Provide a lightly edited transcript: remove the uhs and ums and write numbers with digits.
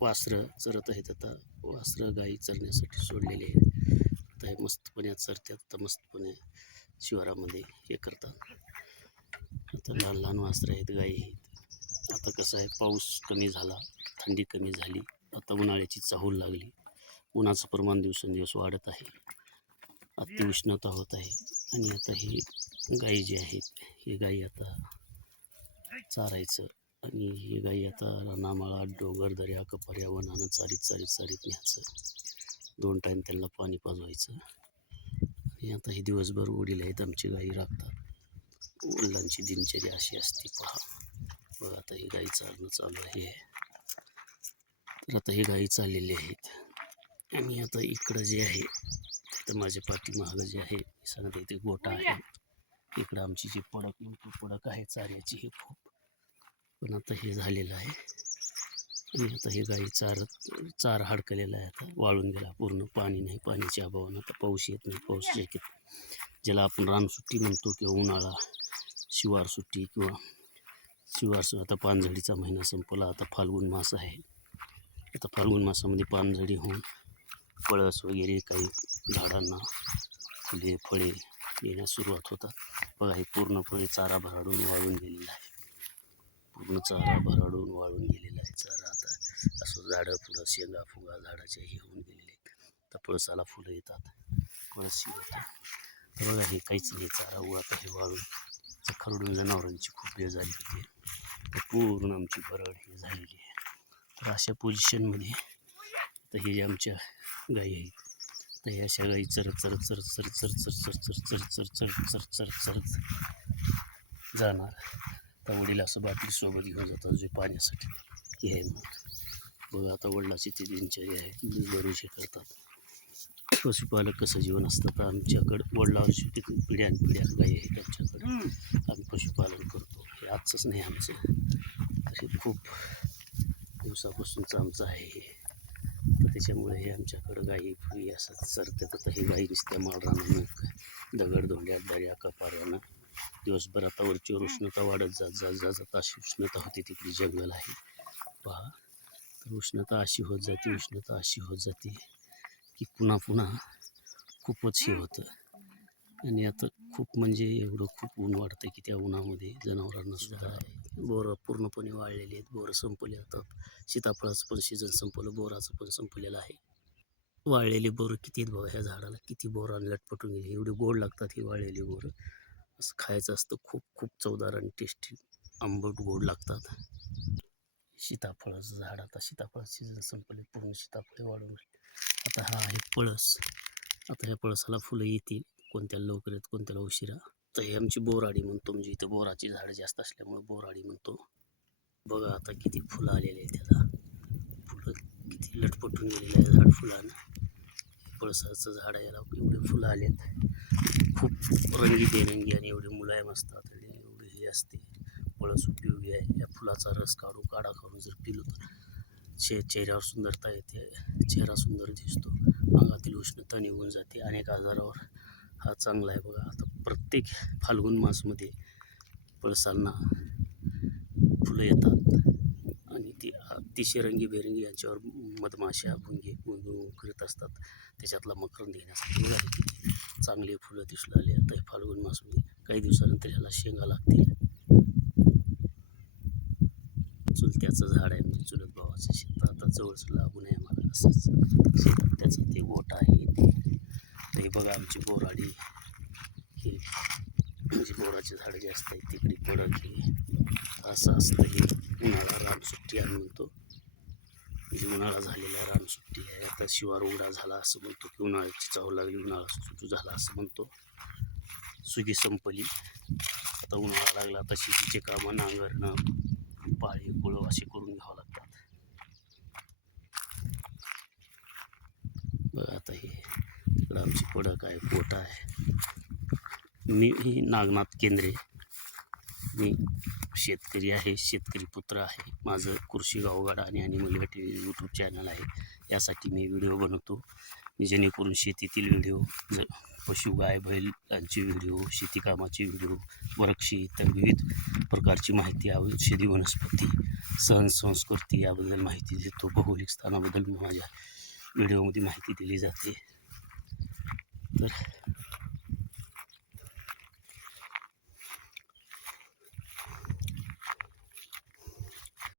वासरं चरत आहेत. आता वासरं गाई चरण्यासाठी सोडलेले आहेत. आता हे मस्तपणे चरतात. आता मस्तपणे शिवारामध्ये हे करतात. आता लहान लहान वासरं आहेत, गाई आहेत. आता कसं आहे, पाऊस कमी झाला, थंडी कमी झाली, आता उन्हाळ्याची चाहूल लागली. उन्हाचं प्रमाण दिवसेंदिवस वाढत आहे, अतिउष्णता होत आहे. आणि आता ही गाई जी आहेत, ही गाई आता चारायचं. आणि ही गाई आता रानामाळा, डोंगर, दऱ्या, कपाऱ्या, वनानं चारीत न्यायचं. 2 टाईम त्यांना पाणी पाजवायचं. आणि आता हे दिवसभर वडील आहेत आमची, गाई राखतात. वडिलांची दिनचर्या अशी असते. पहा बघा, आता ही गाई चारणं चालू आहे. तर आता ही गाई चाललेली आहेत. आणि आता इकडं जे आहे, तर माझ्या पाठीमागं जे आहे, सांगता इथे गोठा आहे. इकडं आमची जी पडक आहे चाऱ्याची, हे खूप. पण आता हे झालेलं आहे. आणि आता हे गाई चार हडकलेला आहे. आता वाळून गेला पूर्ण, पाणी नाही, पाण्याच्या अभावानं आता पाऊस येत नाही. पाऊस ज्याला आपण रानसुट्टी म्हणतो, किंवा उन्हाळा शिवार सुट्टी, किंवा आता पानझडीचा महिना संपला. आता फाल्गुन मास आहे. आता फाल्गुन मासामध्ये पानझडी होऊन पळस वगैरे काही झाडांना फुले फळे येण्यास सुरुवात होतात. बघा, हे पूर्णपणे चारा भराडून वाळून गेलेला आहे. पूर्ण चारा भराडून वाळून गेलेला आहे. चारा आता असं झाडं फुलं शेंगा फुगा झाडाच्या हे होऊन गेलेले आहेत. तर पळसाला फुलं येतात, पळस येतात. तर बघा, हे काहीच नाही चारा. आता हे वाळून खरडून जनावरांची खूप हे झाली होती. तर पूर्ण आमची भरड ही झालेली आहे. तर अशा पोझिशनमध्ये तर हे आमच्या गाई आहेत. तर ह्या अशा गाई चरत जाणार. तर वडील असं बाटली सोबत घेऊन जातात जे पाण्यासाठी हे आहे. मग बघा, आता वडिलाची ती दिनचर्या आहे, बरेचसे करतात. पशुपालक कसं जीवन असतं, तर आमच्याकडं वडिलांची पिढ्यान गाई आहेत आमच्याकडं. आम्ही पशुपालन करतो. हे आजचंच नाही आमचं, तसे खूप दिवसापासूनचं आमचं आहे हे. तर त्याच्यामुळे हे आमच्याकडं गाई फुली असं चरतात. आता हे गाई नुसत्या माळरानं दगडधोंड्यात, दर्या, कपाऱ्यानं दिवसभर. आता वरचीवर उष्णता वाढत जात अशी उष्णता होती. तिकडे जंगल आहे पहा. तर उष्णता अशी होत जाते की पुन्हा खूपच हे होतं. आणि आता खूप म्हणजे एवढं खूप ऊन वाढतं की त्या उन्हामध्ये जनावरांना सुद्धा बोरं पूर्णपणे वाळलेली आहेत. बोरं संपले. आता सीताफळाचं पण सीझन संपलं, बोराचं पण संपलेलं आहे. वाळलेली बोरं किती आहेत बघा, ह्या झाडाला किती बोरानं लटपटून गेली. एवढे गोड लागतात ही वाळलेली बोरं. असं खायचं असतं, खूप चवदार आणि टेस्टी, आंबट गोड लागतात. सीताफळाचं झाड, आता सीताफळाचं सीझन संपले, पूर्ण सीताफळे वाढून गेले. आता हा आहे पळस. आता ह्या पळसाला फुलं येतील, कोणत्याला लवकर येत, कोणत्याला उशिरा. तर हे आमची बोराडी म्हणतो, म्हणजे इथं बोराची झाडं जास्त असल्यामुळे बोराडी म्हणतो. बघा आता किती फुलं आलेले आहेत त्याला, फुलं किती लटपटून गेलेलं आहे झाड फुलानं. पळसाचं झाड याला एवढे फुलं आलेत, खूप रंगीबेरंगी आणि एवढे मुलायम असतात, एवढे हे असते. पळस उपयोगी आहे. या फुलाचा रस काढा करून जर पिलो तर चेहऱ्यावर सुंदरता येते, चेहरा सुंदर दिसतो, अंगातील उष्णता निघून जाते, अनेक आजारावर हा चांगला आहे. बघा, आता प्रत्येक फाल्गुन मासमध्ये पळसांना फुलं येतात आणि ती अतिशय रंगीबेरंगी, यांच्यावर मधमाशा भुंगे करत असतात, त्याच्यातला मकरंद घेण्यासाठी. बघा किती चांगले फुलं दिसू लागले. आता फाल्गुन मासमध्ये काही दिवसानंतर ह्याला शेंगा लागतील. चुलत्याचं झाड आहे, म्हणजे चुलत भावाचं शेत आता जवळच लागून आहे मला. असंच शेतात त्याचं ते गोठा आहे. तर हे बघा आमची बोराडी, हे म्हणजे बोराचे झाडं जे असतात तिकडे पडक हे असं असतं. हे उन्हाळा रानसुट्टी आम्ही म्हणतो, म्हणजे उन्हाळा झालेला रानसुट्टी आहे. आता शिवार उघडा झाला असं म्हणतो, की उन्हाळ्याची चाहूल लागली, उन्हाळा सुरू झाला असं म्हणतो. सुगी संपली, आता उन्हाळा लागला. आता शेतीचे कामं, नांगरणं, पाळी कुळं असे करून घ्यावं लागतात. बघा आता हे तिकडं आमची पडक आहे, गोठा आहे. मी नागनाथ केंद्रे, मी शेतकरी आहे, शेतकरी पुत्र आहे. माझं कृषी गावगाडा आणि ॲनिमल व्हेटरी यूट्यूब चॅनल आहे. यासाठी मी व्हिडिओ बनवतो. जेणेकरून शेतीतील व्हिडिओ पशु गाय बैलांचे व्हिडिओ, शेतीकामाचे व्हिडिओ, वृक्षी इतर विविध प्रकारची माहिती, औषधी वनस्पती, सण संस्कृती याबद्दल माहिती देतो. भौगोलिक स्थानाबद्दल माझ्या व्हिडिओमध्ये माहिती दिली जाते. तर